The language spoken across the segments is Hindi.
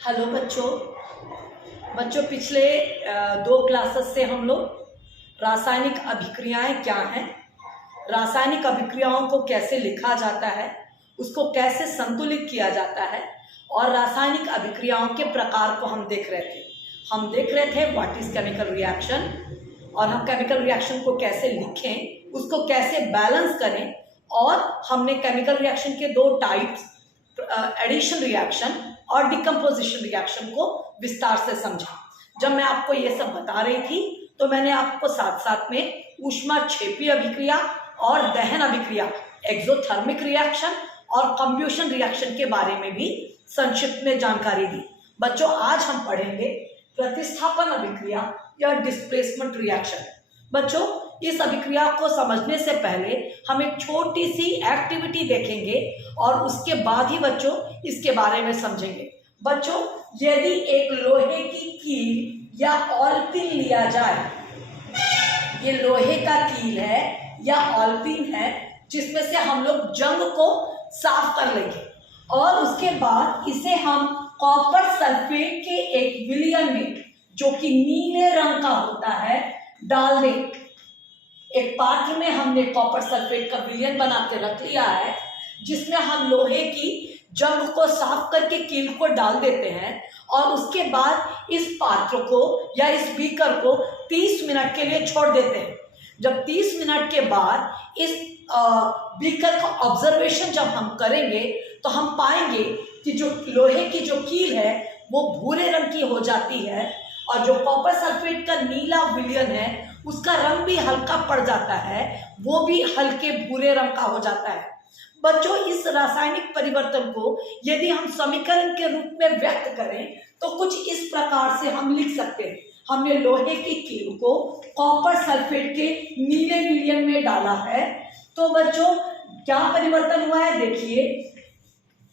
हेलो बच्चों। पिछले दो क्लासेस से हम लोग रासायनिक अभिक्रियाएं क्या हैं, रासायनिक अभिक्रियाओं को कैसे लिखा जाता है, उसको कैसे संतुलित किया जाता है और रासायनिक अभिक्रियाओं के प्रकार को हम देख रहे थे। व्हाट इज केमिकल रिएक्शन और हम केमिकल रिएक्शन को कैसे लिखें, उसको कैसे बैलेंस करें। और हमने केमिकल रिएक्शन के दो टाइप्स, एडिशन रिएक्शन और डिकम्पोजिशन रिएक्शन को विस्तार से समझा। जब मैं आपको ये सब बता रही थी तो मैंने आपको साथ साथ में ऊष्माक्षेपीय अभिक्रिया और दहन अभिक्रिया, एक्सोथर्मिक रिएक्शन और कंब्यूशन रिएक्शन के बारे में भी संक्षिप्त में जानकारी दी। बच्चों, आज हम पढ़ेंगे प्रतिस्थापन अभिक्रिया या डिस्प्लेसमेंट रिएक्शन। बच्चों, इस अभिक्रिया को समझने से पहले हम एक छोटी सी एक्टिविटी देखेंगे और उसके बाद ही बच्चों इसके बारे में समझेंगे। बच्चों, यदि एक लोहे की कील या ऑलपिन लिया जाए, ये लोहे का कील है या ऑलपिन है जिसमें से हम लोग जंग को साफ कर लेंगे और उसके बाद इसे हम कॉपर सल्फेट के एक विलयन में, जो कि नीले रंग का होता है, डाल दें। एक पात्र में हमने कॉपर सल्फेट का विलयन बना के रख लिया है जिसमें हम लोहे की जंग को साफ करके कील को डाल देते हैं और उसके बाद इस पात्र को या इस बीकर को 30 मिनट के लिए छोड़ देते हैं। जब 30 मिनट के बाद इस बीकर का ऑब्जर्वेशन जब हम करेंगे तो हम पाएंगे कि जो लोहे की जो कील है वो भूरे रंग की हो जाती है और जो कॉपर सल्फेट का नीला विलयन है उसका रंग भी हल्का पड़ जाता है, वो भी हल्के भूरे रंग का हो जाता है। बच्चों, इस रासायनिक परिवर्तन को यदि हम समीकरण के रूप में व्यक्त करें तो कुछ इस प्रकार से हम लिख सकते हैं। हमने लोहे की कील को कॉपर सल्फेट के नीले विलयन में डाला है, तो बच्चों क्या परिवर्तन हुआ है? देखिए,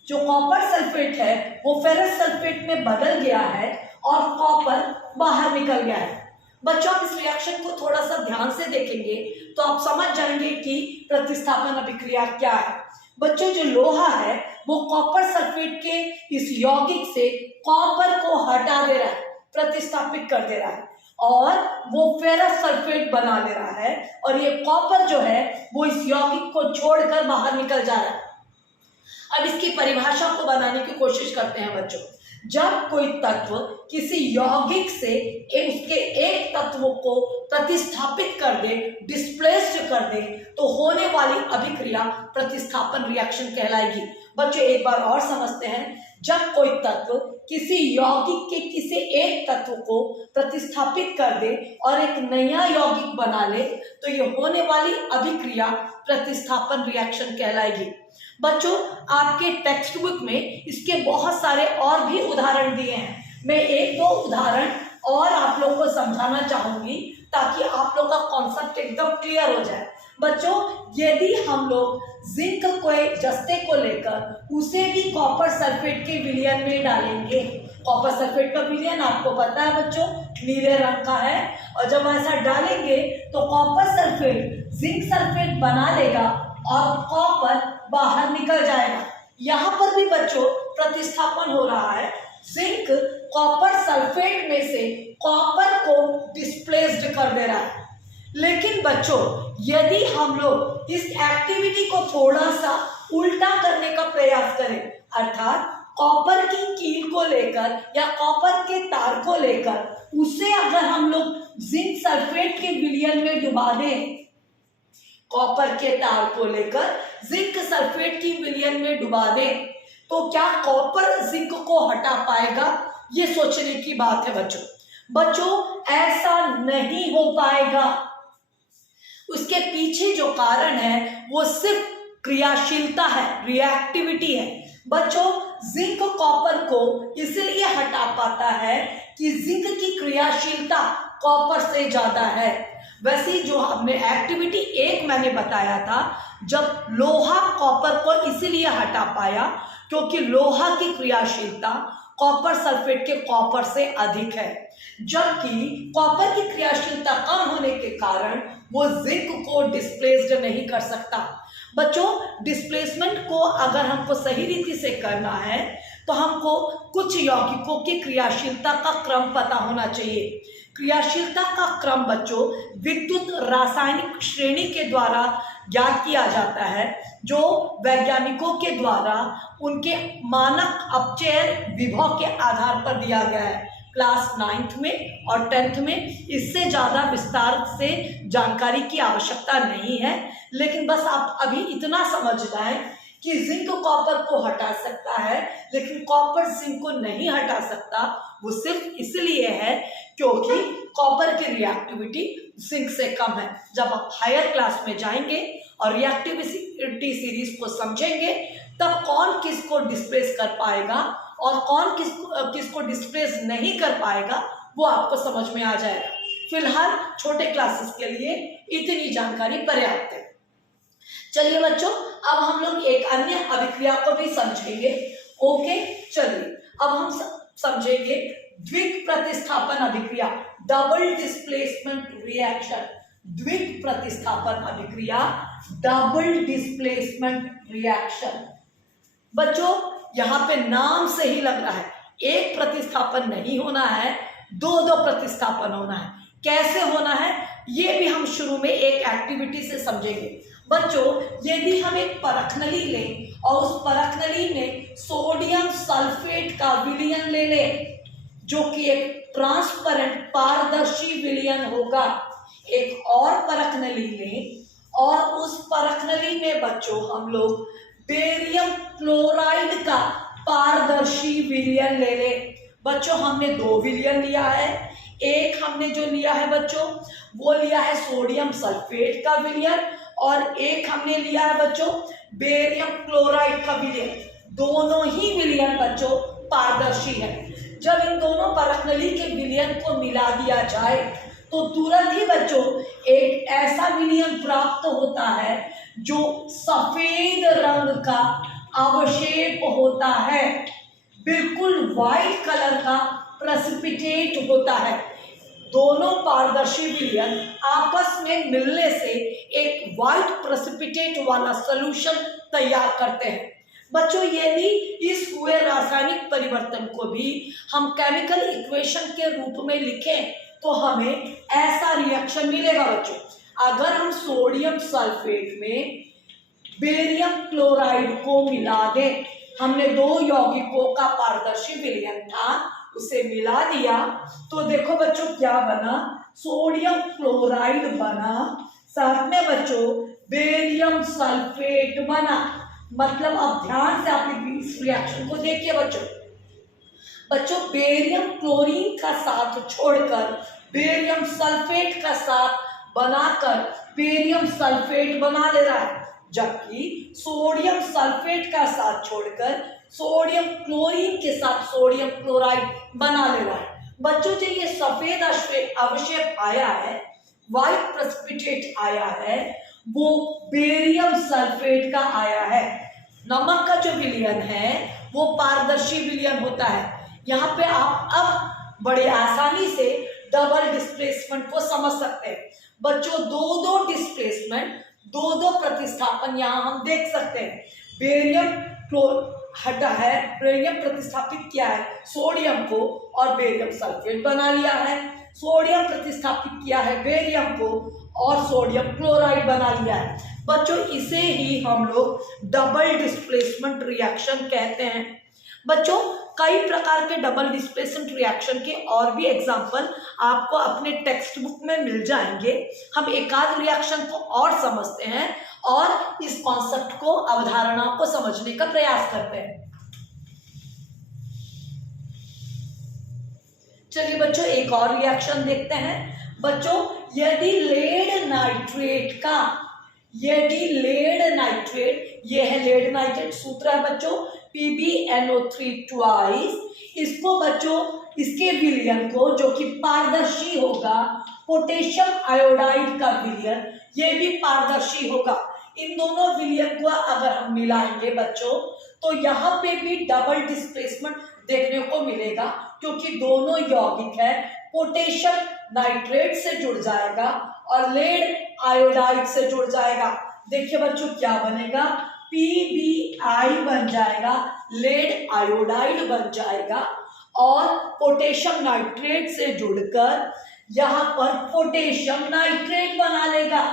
जो कॉपर सल्फेट है वो फेरस सल्फेट में बदल गया है और कॉपर बाहर निकल गया है। बच्चों, आप इस रिएक्शन को थोड़ा सा ध्यान से देखेंगे तो आप समझ जाएंगे कि प्रतिस्थापन अभिक्रिया क्या है। बच्चों, जो लोहा है वो कॉपर सल्फेट के इस यौगिक से कॉपर को हटा दे रहा है, प्रतिस्थापित कर दे रहा है और वो फेरस सल्फेट बना ले रहा है और ये कॉपर जो है वो इस यौगिक को छोड़कर बाहर निकल जा रहा है। अब इसकी परिभाषा को बनाने की कोशिश करते हैं बच्चों। जब कोई तत्व किसी यौगिक से उसके एक तत्व को प्रतिस्थापित कर दे, डिस्प्लेस्ड कर दे, तो होने वाली अभिक्रिया प्रतिस्थापन रिएक्शन कहलाएगी। बच्चों, एक बार और समझते हैं। जब कोई तत्व किसी यौगिक के किसी एक तत्व को प्रतिस्थापित कर दे और एक नया यौगिक बना ले तो ये होने वाली अभिक्रिया प्रतिस्थापन रिएक्शन कहलाएगी। बच्चों, आपके टेक्स्ट बुक में इसके बहुत सारे और भी उदाहरण दिए हैं। मैं एक दो उदाहरण और आप लोगों को समझाना चाहूंगी ताकि आप लोग का कॉन्सेप्ट एकदम क्लियर हो जाए। बच्चों, यदि हम लोग जिंक को जस्ते को लेकर उसे भी कॉपर सल्फेट के विलयन में डालेंगे, कॉपर सल्फेट का विलयन आपको पता है बच्चों, नीले रंग का है, और जब ऐसा डालेंगे तो कॉपर सल्फेट जिंक सल्फेट बना लेगा और कॉपर बाहर निकल जाएगा। यहाँ पर भी बच्चों प्रतिस्थापन हो रहा है। जिंक कॉपर सल्फेट में से कॉपर को डिस्प्लेस्ड कर दे रहा है। लेकिन बच्चों, यदि हम लोग इस एक्टिविटी को थोड़ा सा उल्टा करने का प्रयास करें, अर्थात कॉपर की कील को लेकर या कॉपर के तार को लेकर उसे अगर हम लोग जिंक सल्फेट के विलयन में डुबा दें, कॉपर के तार को लेकर जिंक सल्फेट की विलयन में डुबा दें, तो क्या कॉपर जिंक को हटा पाएगा? ये सोचने की बात है बच्चों, ऐसा नहीं हो पाएगा। उसके पीछे जो कारण है वो सिर्फ क्रियाशीलता है, रिएक्टिविटी है। बच्चों, जिंक कॉपर को इसलिए हटा पाता है कि जिंक की क्रियाशीलता कॉपर से ज्यादा है। वैसे जो हमने एक्टिविटी एक मैंने बताया था, जब लोहा कॉपर को इसीलिए हटा पाया क्योंकि लोहा की क्रियाशीलता कॉपर सल्फेट के कॉपर से अधिक है, जबकि कॉपर की क्रियाशीलता कम होने के कारण वो जिंक को डिस्प्लेस्ड नहीं कर सकता। बच्चों, डिस्प्लेसमेंट को अगर हमको सही रीति से करना है तो हमको कुछ यौगिकों की क्रियाशीलता का क्रम पता होना चाहिए। क्रियाशीलता का क्रम बच्चों विद्युत रासायनिक श्रेणी के द्वारा ज्ञात किया जाता है, जो वैज्ञानिकों के द्वारा उनके मानक अपचयन विभव के आधार पर दिया गया है। क्लास 9th में और 10th में इससे ज़्यादा विस्तार से जानकारी की आवश्यकता नहीं है, लेकिन बस आप अभी इतना समझ जाएं कि जिंक कॉपर को हटा सकता है, लेकिन कॉपर जिंक को नहीं हटा सकता। वो सिर्फ इसलिए है क्योंकि कॉपर की रिएक्टिविटी जिंक से कम है। जब आप हायर क्लास में जाएंगे और रिएक्टिविटी सीरीज को समझेंगे, तब कौन किसको डिस्प्लेस कर पाएगा और कौन किसको डिस्प्लेस नहीं कर पाएगा वो आपको समझ में आ जाएगा। फिलहाल छोटे क्लासेस के लिए इतनी जानकारी पर्याप्त है। चलिए बच्चों, अब हम लोग एक अन्य अभिक्रिया को भी समझेंगे। ओके, चलिए अब हम समझेंगे द्विक प्रतिस्थापन अभिक्रिया, डबल डिस्प्लेसमेंट रिएक्शन। द्विक प्रतिस्थापन अभिक्रिया, डबल डिस्प्लेसमेंट रिएक्शन। बच्चों यहाँ पे नाम से ही लग रहा है एक प्रतिस्थापन नहीं होना है, दो प्रतिस्थापन होना है। कैसे होना है ये भी हम शुरू में एक एक्टिविटी से समझेंगे। बच्चों, यदि हम एक परखनली लें और उस परखनली में सोडियम सल्फेट का विलयन ले लें, जो कि एक ट्रांसपेरेंट पारदर्शी विलयन होगा, एक और परखनली लें और उस परखनली में बच्चों हम लोग बेरियम क्लोराइड का पारदर्शी विलयन ले लें। बच्चों, हमने दो विलयन लिया है। एक हमने जो लिया है बच्चों वो लिया है सोडियम सल्फेट का विलयन, और एक हमने लिया है बच्चों बेरियम क्लोराइड का विलयन। दोनों ही विलयन बच्चों पारदर्शी है। जब इन दोनों परखनली के विलयन को मिला दिया जाए तो तुरंत ही बच्चों एक ऐसा विलयन प्राप्त होता है जो सफेद रंग का अवशेप होता है, बिल्कुल व्हाइट कलर का प्रेसिपिटेट होता है। दोनों पारदर्शी विलयन आपस में मिलने से एक व्हाइट प्रेसिपिटेट वाला सॉल्यूशन तैयार करते हैं। बच्चों, यदि इस हुए रासायनिक परिवर्तन को भी हम केमिकल इक्वेशन के रूप में लिखें तो हमें ऐसा रिएक्शन मिलेगा। बच्चों, अगर हम सोडियम सल्फेट में बेरियम क्लोराइड को मिला दें, हमने दो यौगिकों का पारदर्शी विलयन था उसे मिला दिया, तो देखो बच्चों क्या बना, सोडियम क्लोराइड बना, साथ में बच्चों बेरियम सल्फेट बना। मतलब अब ध्यान से आप इस रिएक्शन को देखिए बच्चों बेरियम क्लोरीन का साथ छोड़कर बेरियम सल्फेट का साथ बनाकर बेरियम सल्फेट बना ले रहा है, जबकि सोडियम सल्फेट का साथ छोड़कर सोडियम क्लोरीन के साथ सोडियम क्लोराइड बना ले रहा है। बच्चों, जो ये सफेद अवशेप आया है, व्हाइट प्रेसिपिटेट आया है, वो बेरियम सल्फेट का आया है। नमक का जो विलयन है वो पारदर्शी विलयन होता है। यहाँ पे आप अब बड़े आसानी से डबल डिस्प्लेसमेंट को समझ सकते हैं। बच्चों, दो डिस्प्लेसमेंट, दो प्रतिस्थापन यहाँ हम देख सकते हैं। बेरियम हटा है, बेरियम प्रतिस्थापित किया है सोडियम को और बेरियम सल्फेट बना लिया है। सोडियम प्रतिस्थापित किया है बेरियम को और सोडियम क्लोराइड बना लिया है। बच्चों, इसे ही हम लोग डबल डिस्प्लेसमेंट रिएक्शन कहते हैं। बच्चों, कई प्रकार के डबल डिस्प्लेसमेंट रिएक्शन के और भी एग्जाम्पल आपको अपने टेक्स्ट बुक में मिल जाएंगे। हम एक आध रिएक्शन को और समझते हैं और इस कॉन्सेप्ट को, अवधारणा को समझने का प्रयास करते हैं। चलिए बच्चों, एक और रिएक्शन देखते हैं। बच्चों, यदि लेड नाइट्रेट, ये है लेड नाइट्रेट, सूत्र है बच्चों PbNO3 ट्वाइस। इसको बच्चों, इसके विलयन को जो कि पारदर्शी होगा, पोटेशियम आयोडाइड का विलयन, ये भी पारदर्शी होगा। इन दोनों विलयन को अगर हम मिलाएंगे बच्चों तो यहाँ पे भी डबल डिस्प्लेसमेंट देखने को मिलेगा, क्योंकि दोनों यौगिक है। पोटेशियम नाइट्रेट से जुड़ जाएगा और लेड आयोडाइड से जुड़ जाएगा। देखिए बच्चों क्या बनेगा, PbI बन जाएगा, लेड आयोडाइड बन जाएगा और पोटेशियम नाइट्रेट से जुड़कर यहाँ पर पोटेशियम नाइट्रेट बना लेगा।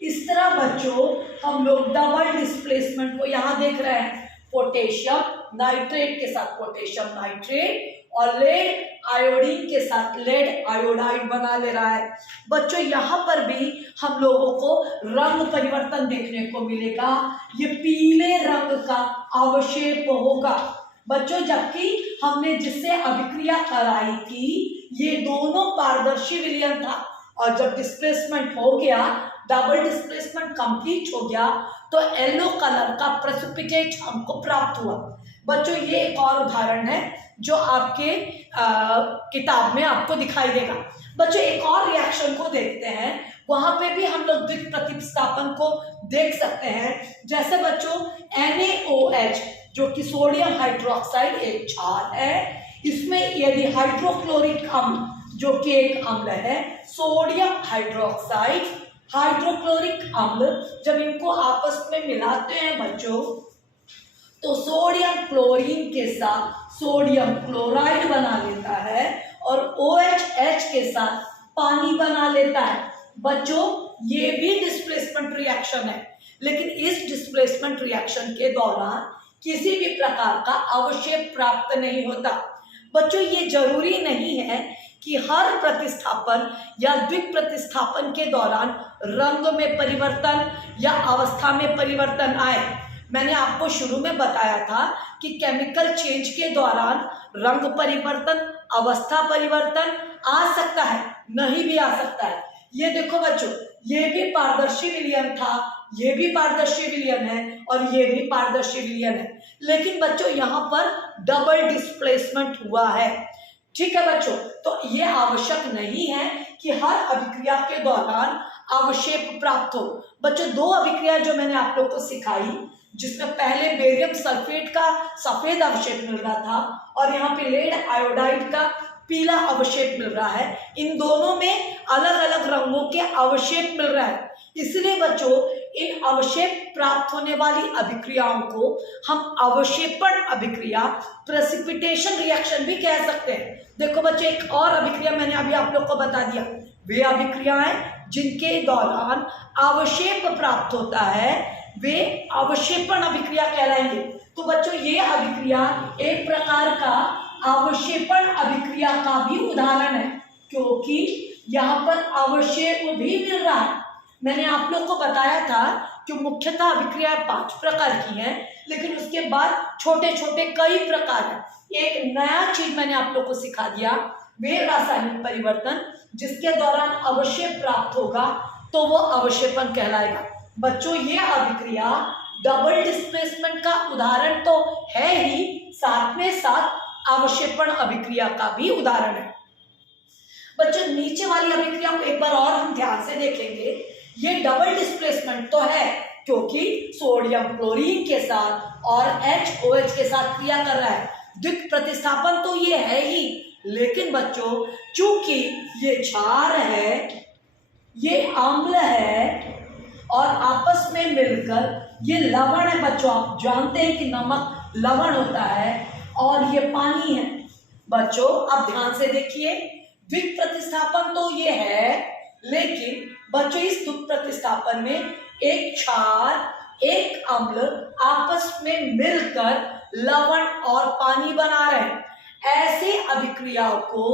इस तरह बच्चों हम लोग डबल डिस्प्लेसमेंट को यहाँ देख रहे हैं, पोटेशियम नाइट्रेट के साथ पोटेशियम नाइट्रेट और लेड आयोडीन के साथ लेड आयोडाइड बना ले रहा है। बच्चों यहाँ पर भी हम लोगों को रंग परिवर्तन देखने को मिलेगा, ये पीले रंग का अवशेप होगा बच्चों, जबकि हमने जिससे अभिक्रिया कराई थी ये दोनों पारदर्शी विलयन था और जब डिस्प्लेसमेंट हो गया, डबल डिस्प्लेसमेंट कंप्लीट हो गया तो येलो कलर का प्रेसिपिटेट हमको प्राप्त हुआ। बच्चों ये एक और उदाहरण है जो आपके किताब में आपको दिखाई देगा। बच्चों एक और रिएक्शन को देखते हैं, वहां पे भी हम लोग द्विक प्रतिस्थापन को देख सकते हैं। जैसे बच्चों NaOH जो कि सोडियम हाइड्रोक्साइड एक क्षार है, इसमें यदि हाइड्रोक्लोरिक अम्ल जो कि एक अम्ल है, सोडियम हाइड्रोक्साइड हाइड्रोक्लोरिक अम्ल, जब इनको आपस में मिलाते हैं बच्चों तो सोडियम क्लोरीन के साथ सोडियम क्लोराइड बना लेता है और OH के साथ पानी बना लेता है। बच्चों ये भी डिस्प्लेसमेंट रिएक्शन है, लेकिन इस डिस्प्लेसमेंट रिएक्शन के दौरान किसी भी प्रकार का अवशेप प्राप्त नहीं होता। बच्चों ये जरूरी नहीं है कि हर प्रतिस्थापन या द्विक प्रतिस्थापन के दौरान रंग में परिवर्तन या अवस्था में परिवर्तन आए। मैंने आपको शुरू में बताया था कि केमिकल चेंज के दौरान रंग परिवर्तन, अवस्था परिवर्तन आ सकता है, नहीं भी आ सकता है। ये देखो बच्चों, ये भी पारदर्शी विलयन था, ये भी पारदर्शी विलयन है और ये भी पारदर्शी विलयन है, लेकिन बच्चों यहाँ पर डबल डिस्प्लेसमेंट हुआ है। ठीक है बच्चों, तो ये आवश्यक नहीं है कि हर अभिक्रिया के दौरान अवशेप प्राप्त हो। बच्चों दो अभिक्रिया जो मैंने आप लोग को सिखाई, जिसमें पहले बेरियम सल्फेट का सफेद अवशेप मिल रहा था और यहाँ पे लेड आयोडाइड का पीला अवशेप मिल रहा है, इन दोनों में अलग अलग रंगों के अवशेप मिल रहा है। इसलिए बच्चों इन अवशेप प्राप्त होने वाली अभिक्रियाओं को हम अवशेपण अभिक्रिया, प्रेसिपिटेशन रिएक्शन भी कह सकते हैं। देखो बच्चों एक और अभिक्रिया मैंने अभी आप लोग को बता दिया, वे अभिक्रियाएं जिनके दौरान अवशेप प्राप्त होता है वे अवशेपण अभिक्रिया कहलाएंगे। तो बच्चों ये अभिक्रिया एक प्रकार का अवशेपण अभिक्रिया का भी उदाहरण है, क्योंकि यहाँ पर अवशेप भी मिल रहा है। मैंने आप लोग को बताया था कि मुख्यतः अभिक्रिया 5 प्रकार की हैं, लेकिन उसके बाद छोटे छोटे कई प्रकार हैं। एक नया चीज मैंने आप लोग को सिखा दिया, वे रासायनिक परिवर्तन जिसके दौरान अवशेप प्राप्त होगा तो वो अवशेपन कहलाएगा। बच्चों ये अभिक्रिया डबल डिस्प्लेसमेंट का उदाहरण तो है ही, साथ में साथ अवशेपण अभिक्रिया का भी उदाहरण है। बच्चों नीचे वाली अभिक्रिया को एक बार और हम ध्यान से देखेंगे। ये डबल डिस्प्लेसमेंट तो है क्योंकि सोडियम क्लोरीन के साथ और HOH के साथ क्रिया कर रहा है। द्विक प्रतिस्थापन तो ये है ही, लेकिन बच्चों चूंकि ये क्षार है, ये अम्ल है और आपस में मिलकर ये लवण है। बच्चों आप जानते हैं कि नमक लवण होता है और ये पानी है। बच्चों अब ध्यान से देखिए, द्विक प्रतिस्थापन तो ये है, लेकिन बच्चों इस द्विक प्रतिस्थापन में एक क्षार एक अम्ल आपस में मिलकर लवण और पानी बना रहे हैं। ऐसे अभिक्रियाओं को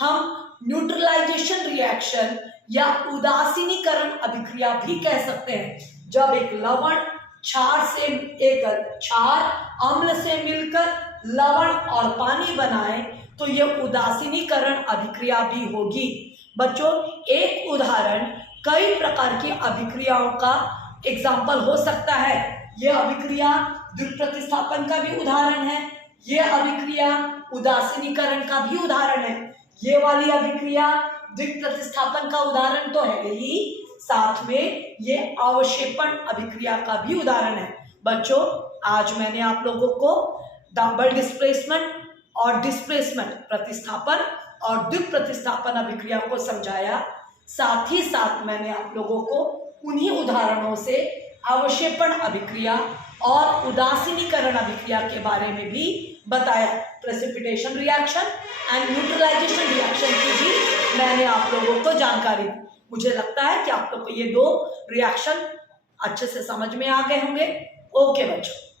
हम न्यूट्रलाइजेशन रिएक्शन या उदासीनीकरण अभिक्रिया भी कह सकते हैं। जब एक लवण क्षार से एक क्षार अम्ल से मिलकर लवण और पानी बनाए तो यह उदासीनीकरण अभिक्रिया भी होगी। बच्चों एक उदाहरण कई प्रकार की अभिक्रियाओं का एग्जाम्पल हो सकता है। यह अभिक्रिया द्विक प्रतिस्थापन का भी उदाहरण है, यह अभिक्रिया उदासीनीकरण का भी उदाहरण है, ये वाली अभिक्रिया द्विक प्रतिस्थापन का उदाहरण तो है ही, साथ में ये अवशेपण अभिक्रिया का भी उदाहरण है। बच्चों आज मैंने आप लोगों को डबल डिस्प्लेसमेंट और डिस्प्लेसमेंट प्रतिस्थापन और द्विक प्रतिस्थापन अभिक्रिया को समझाया, साथ ही साथ मैंने आप लोगों को उन्हीं उदाहरणों से अवशेपण अभिक्रिया और उदासीनीकरण अभिक्रिया के बारे में भी बताया। Precipitation reaction and neutralisation reaction की भी मैंने आप लोगों को जानकारी दी। मुझे लगता है कि आप लोग को ये दो रिएक्शन अच्छे से समझ में आ गए होंगे। ओके बच्चों।